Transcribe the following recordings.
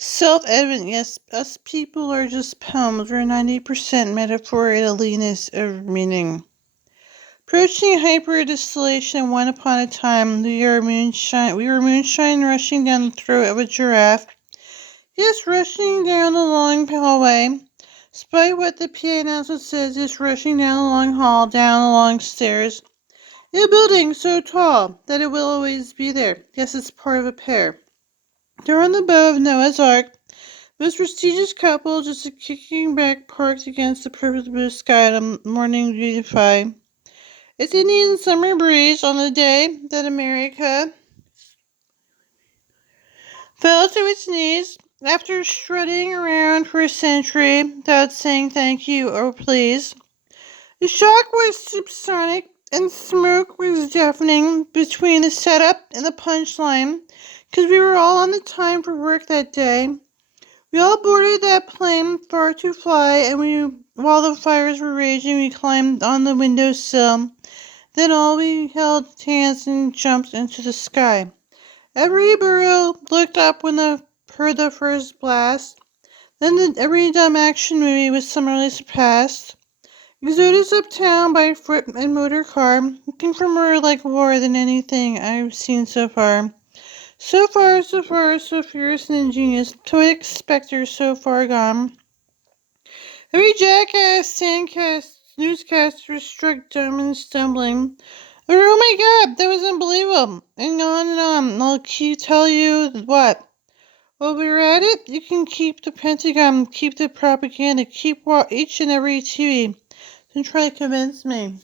Self-evident, yes, us people are just poems. We're 90% metaphor and a leanness of meaning. Approaching hyper-distillation, one upon a time, we were moonshine rushing down the throat of a giraffe. Yes, rushing down the long hallway. Despite what the PA announcement says, just rushing down the long hall, down the long stairs. In a building so tall that it will always be there. Yes, it's part of a pair. They're on the bow of Noah's Ark. Most prestigious couple, just a kicking back parked against the perfect blue sky on a morning beautify. It's Indian summer breeze on the day that America fell to its knees after strutting around for a century without saying thank you or please. The shock was supersonic and smoke was deafening between the setup and the punchline because we were all on the time for work that day. We all boarded that plane far to fly, and while the fires were raging, we climbed on the windowsill. Then all we held hands and jumped into the sky. Every burro looked up when they heard the first blast. Then every dumb action movie was summarily surpassed. Exodus uptown by foot and motor car, looking for more like war than anything I've seen so far. So far, so fierce and ingenious, poetic spectre so far gone. Every jackass, sandcast, newscaster struck dumb and stumbling. Oh my god, that was unbelievable. And on. I'll tell you what. While we're at it, you can keep the Pentagon, keep the propaganda, keep each and every TV. Don't try to convince me.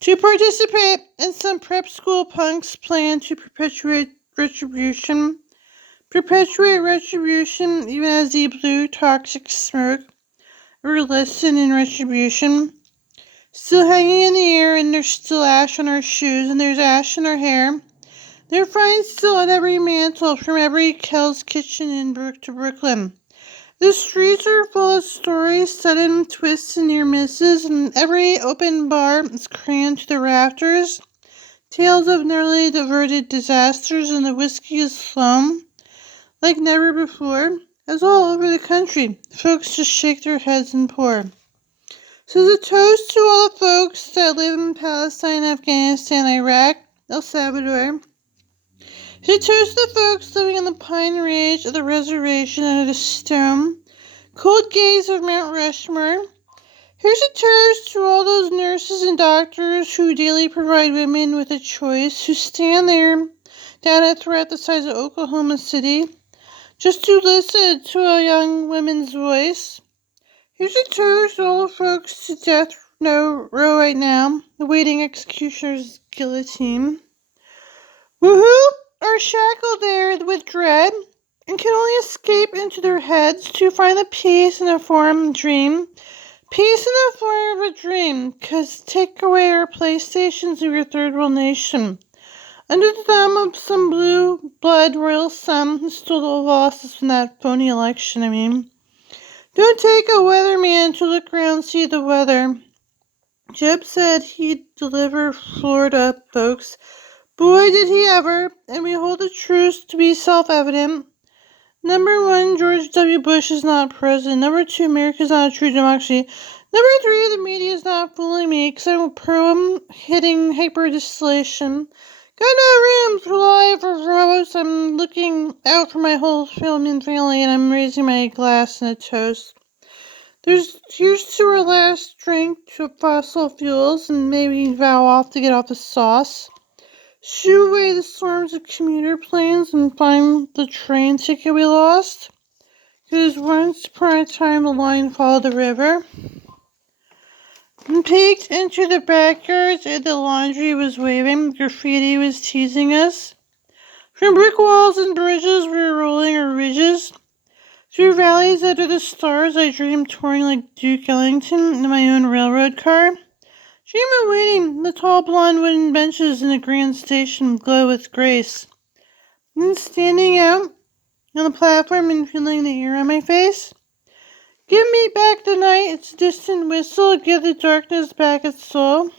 To participate in some prep school punks' plan to perpetuate retribution, even as the blue toxic smoke, or lesson in retribution. Still hanging in the air, and there's still ash on our shoes, and there's ash in our hair. They're frying still on every mantle, from every Hell's Kitchen in to Brooklyn. The streets are full of stories, sudden twists and near misses, and every open bar is crammed to the rafters. Tales of nearly diverted disasters, and the whiskey is flown like never before, as all over the country. Folks just shake their heads and pour. So the toast to all the folks that live in Palestine, Afghanistan, Iraq, El Salvador. To toast the folks living in the pine range of the reservation under the stone, cold gaze of Mount Rushmore. Here's a toast to all those nurses and doctors who daily provide women with a choice, who stand there down a threat the size of Oklahoma City, just to listen to a young woman's voice. Here's a toast to all the folks to death row right now, awaiting executioner's guillotine. Woohoo! Are shackled there with dread, and can only escape into their heads to find the peace in the form of a dream. Peace in the form of a dream, 'cause take away our PlayStations of your third world nation. Under the thumb of some blue blood royal son who stole the losses from that phony election, Don't take a weatherman to look around see the weather. Jeb said he'd deliver Florida, folks. Boy, did he ever, and we hold the truth to be self-evident. Number 1, George W. Bush is not president. Number 2, America is not a true democracy. Number 3, the media is not fooling me, because I'm pro-hitting hyper-distillation. Got no room for life or rose. I'm looking out for my whole family, and I'm raising my glass in a toast. Here's to our last drink to fossil fuels, and maybe vow off to get off the sauce. Shoo away the swarms of commuter planes and find the train ticket we lost. 'Cause once upon a time the line followed the river and peeked into the backyards, and the laundry was waving, graffiti was teasing us. From brick walls and bridges we were rolling our ridges. Through valleys under the stars I dreamed touring like Duke Ellington in my own railroad car. Dream of waiting, the tall blonde wooden benches in the grand station glow with grace. Then standing out on the platform and feeling the air on my face. Give me back the night, its distant whistle, give the darkness back its soul.